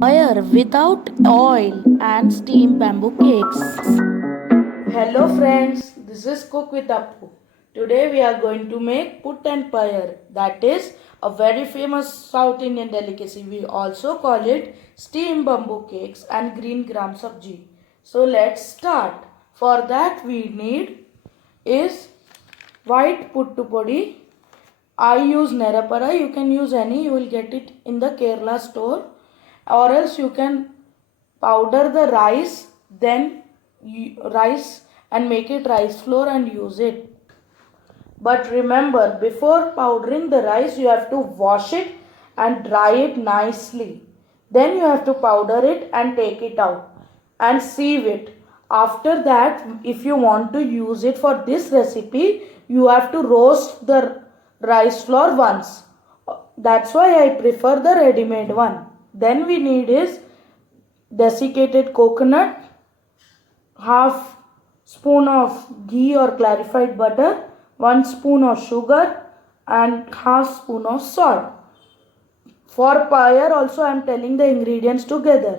Fire without oil and steam bamboo cakes. Hello friends, this is Cook with Appu. Today we are going to make put and payar, that is a very famous South Indian delicacy. We also call it steam bamboo cakes and green gram sabji. So let's start. For that we need is white puttu podi. I use Nerapara, you can use any, you will get it in the Kerala store, or else you can powder the rice, then rice and make it rice flour and use it. But remember, before powdering the rice, you have to wash it and dry it nicely. Then you have to powder it and take it out and sieve it. After that, if you want to use it for this recipe, you have to roast the rice flour once. That's why I prefer the ready-made one. Then we need is desiccated coconut, half spoon of ghee or clarified butter, 1 spoon of sugar and half spoon of salt. For payar also I am telling the ingredients together.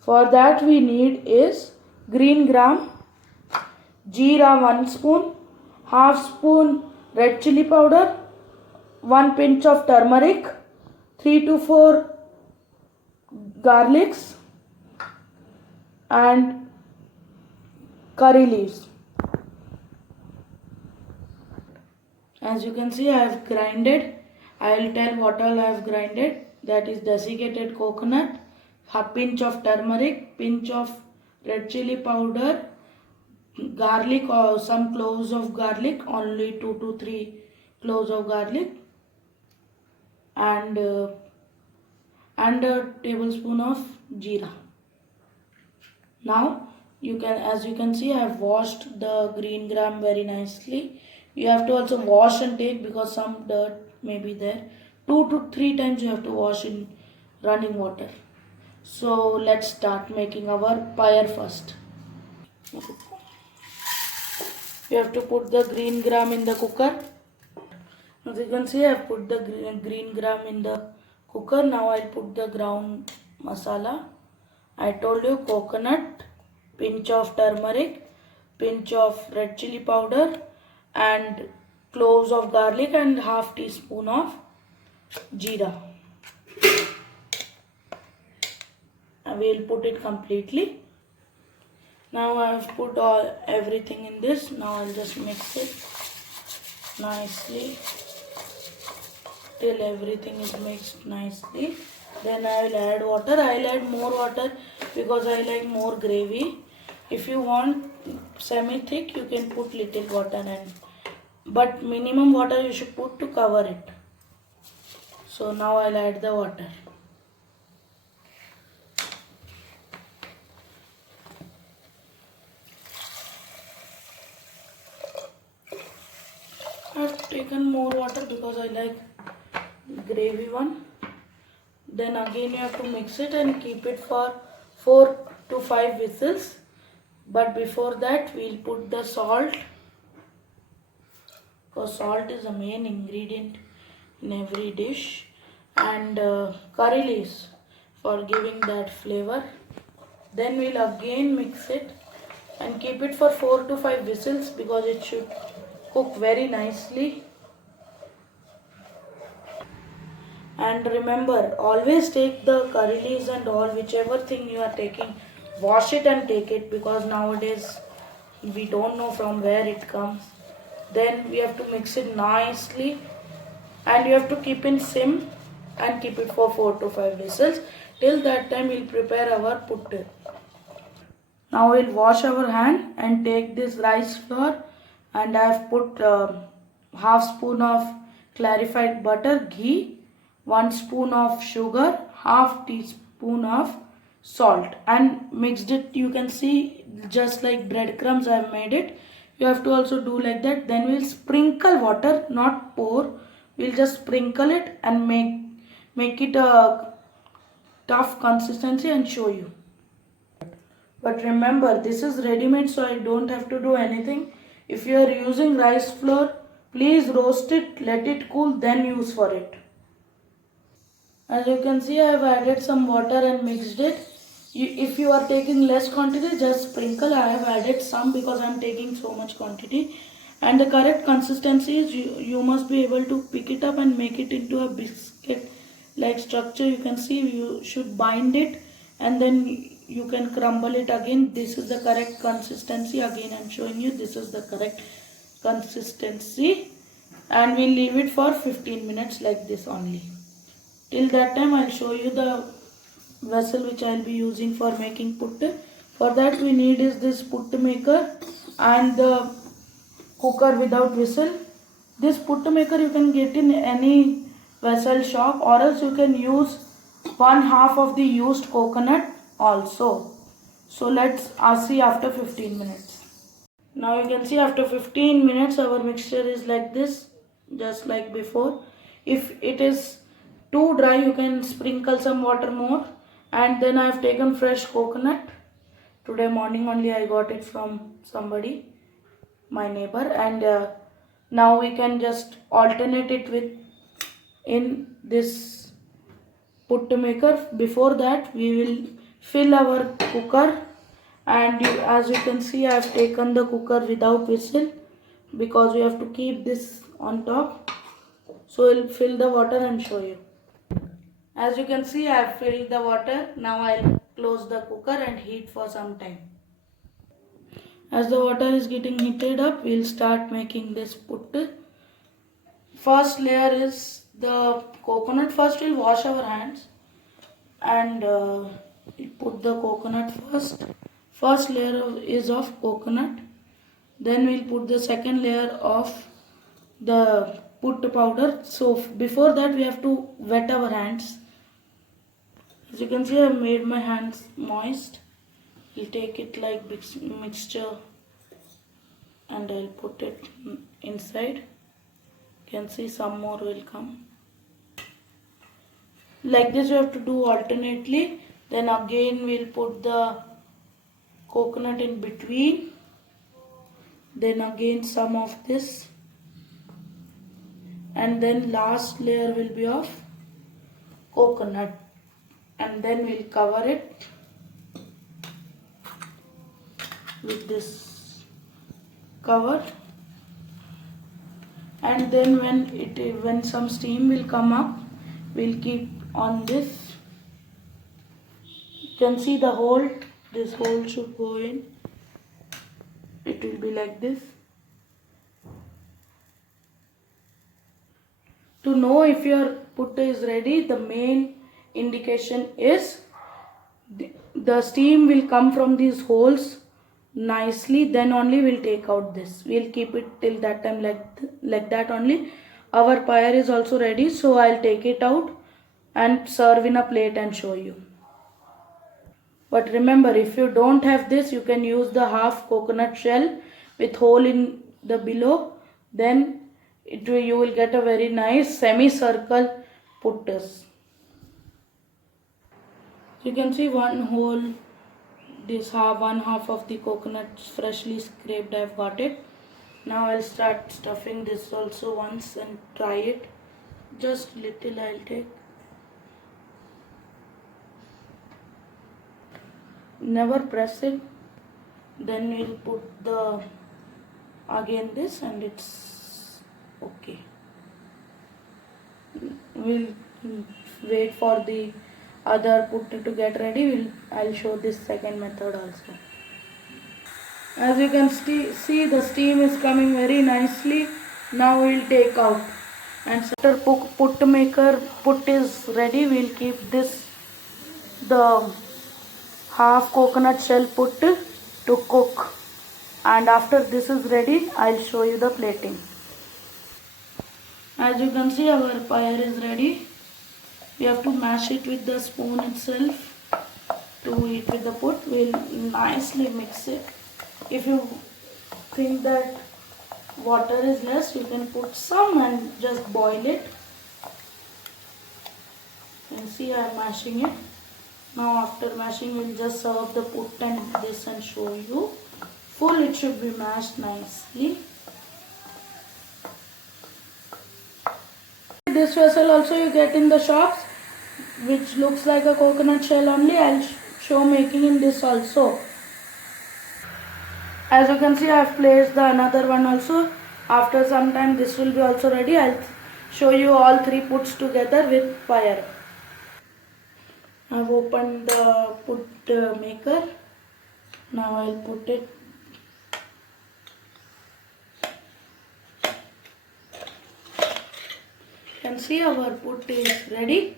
For that we need is green gram, jeera 1 spoon, half spoon red chili powder, 1 pinch of turmeric, 3 to 4 garlics and curry leaves. As you can see, I have grinded. I will tell what all I have grinded. That is desiccated coconut, half pinch of turmeric, pinch of red chili powder, garlic or some cloves of garlic, only 2 to 3 cloves of garlic, and a tablespoon of jeera. Now as you can see, I have washed the green gram very nicely. You have to also wash and take because some dirt may be there. 2 to 3 times you have to wash in running water. So let's start making our payar first. You have to put the green gram in the cooker. As you can see, I have put the green gram in the cooker. Now I'll put the ground masala. I told you coconut, pinch of turmeric, pinch of red chili powder and cloves of garlic and half teaspoon of jeera. I will put it completely. Now I have put everything in this. Now I'll just mix it nicely till everything is mixed nicely. Then I will add water. I will add more water because I like more gravy. If you want semi thick, you can put little water, but minimum water you should put to cover it. So now I'll add the water. I've taken more water because I like gravy one. Then again you have to mix it and keep it for 4 to 5 whistles. But before that we'll put the salt, because salt is the main ingredient in every dish, and curry leaves for giving that flavor. Then we'll again mix it and keep it for 4 to 5 whistles because it should cook very nicely. And remember, always take the curry leaves and all, whichever thing you are taking, wash it and take it, because nowadays we don't know from where it comes. Then we have to mix it nicely and you have to keep in sim and keep it for 4 to 5 whistles. Till that time we'll prepare our puttu. Now we'll wash our hand and take this rice flour, and I have put half spoon of clarified butter, ghee, 1 spoon of sugar, half teaspoon of salt, and mixed it. You can see just like breadcrumbs I have made it. You have to also do like that. Then we'll sprinkle water, not pour. We'll just sprinkle it and make it a tough consistency and show you. But remember, this is ready-made, so I don't have to do anything. If you are using rice flour, please roast it, let it cool, then use for it. As you can see, I have added some water and mixed it. If you are taking less quantity, just sprinkle. I have added some because I am taking so much quantity. And the correct consistency is you must be able to pick it up and make it into a biscuit like structure. You can see you should bind it and then you can crumble it again. This is the correct consistency. Again, I am showing you this is the correct consistency. And we'll leave it for 15 minutes like this only. Till that time, I'll show you the vessel which I'll be using for making puttu. For that, we need is this puttu maker and the cooker without whistle. This puttu maker you can get in any vessel shop, or else you can use 1/2 of the used coconut also. So let's see after 15 minutes. Now you can see after 15 minutes our mixture is like this, just like before. If it is too dry, you can sprinkle some water more. And then I have taken fresh coconut. Today morning only I got it from somebody, my neighbor. And now we can just alternate it with in this puttu maker. Before that, we will fill our cooker. And as you can see, I have taken the cooker without whistle because we have to keep this on top. So we'll fill the water and show you. As you can see, I have filled the water. Now I'll close the cooker and heat for some time. As the water is getting heated up, we'll start making this puttu. First layer is the coconut. First we'll wash our hands and we'll put the coconut first. First layer is of coconut. Then we'll put the second layer of the puttu powder. So before that, we have to wet our hands. As you can see, I have made my hands moist. I'll take it like mixture and I'll put it inside. You can see some more will come. Like this you have to do alternately. Then again we'll put the coconut in between. Then again some of this. And then last layer will be of coconut. And then we'll cover it with this cover. And then when some steam will come up, we'll keep on this. You can see the hole. This hole should go in. It will be like this. To know if your puttu is ready, the main indication is the steam will come from these holes nicely. Then only we'll take out this. We'll keep it till that time like that only. Our pyre is also ready, so I'll take it out and serve in a plate and show you. But remember, if you don't have this, you can use the half coconut shell with hole in the below. Then you will get a very nice semicircle puttus. You can see one hole, this one half of the coconut freshly scraped. I've got it. Now I'll start stuffing this also once and try it. Just little I'll take. Never press it. Then we'll put the again this and it's okay. We'll wait for the other puttu to get ready. I'll show this second method also. As you can see, the steam is coming very nicely. Now we'll take out. And after puttu maker is ready, we'll keep this the half coconut shell puttu to cook. And after this is ready, I'll show you the plating. As you can see, our pyre is ready. We have to mash it with the spoon itself to eat with the put. We'll nicely mix it. If you think that water is less, you can put some and just boil it. You can see I am mashing it. Now after mashing, we'll just serve the put and this and show you. Full it should be mashed nicely. This vessel also you get in the shops. which looks like a coconut shell only. I'll show making in this also. As you can see, I have placed the another one also. After some time this will be also ready. I'll show you all three puts together with fire. I've opened the put maker. Now I'll put it. You can see our put is ready.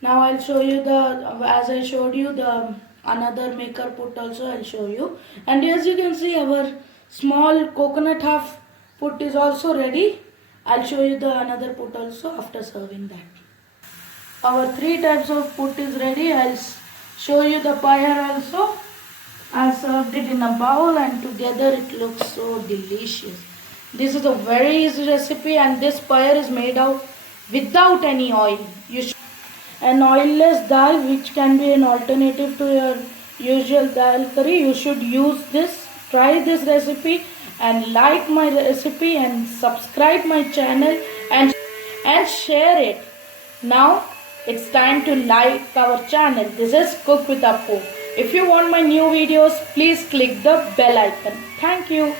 Now I'll show you as I showed you the another maker put also I'll show you. And as you can see, our small coconut half put is also ready. I'll show you the another put also after serving that. Our three types of put is ready. I'll show you the pyre also. I served it in a bowl and together it looks so delicious. This is a very easy recipe and this pyre is made out without any oil. An oilless dal, which can be an alternative to your usual dal curry. You should use this. Try this recipe and like my recipe and subscribe my channel and share it. Now it's time to like our channel. This is Cook with Appu. If you want my new videos, please click the bell icon. Thank you.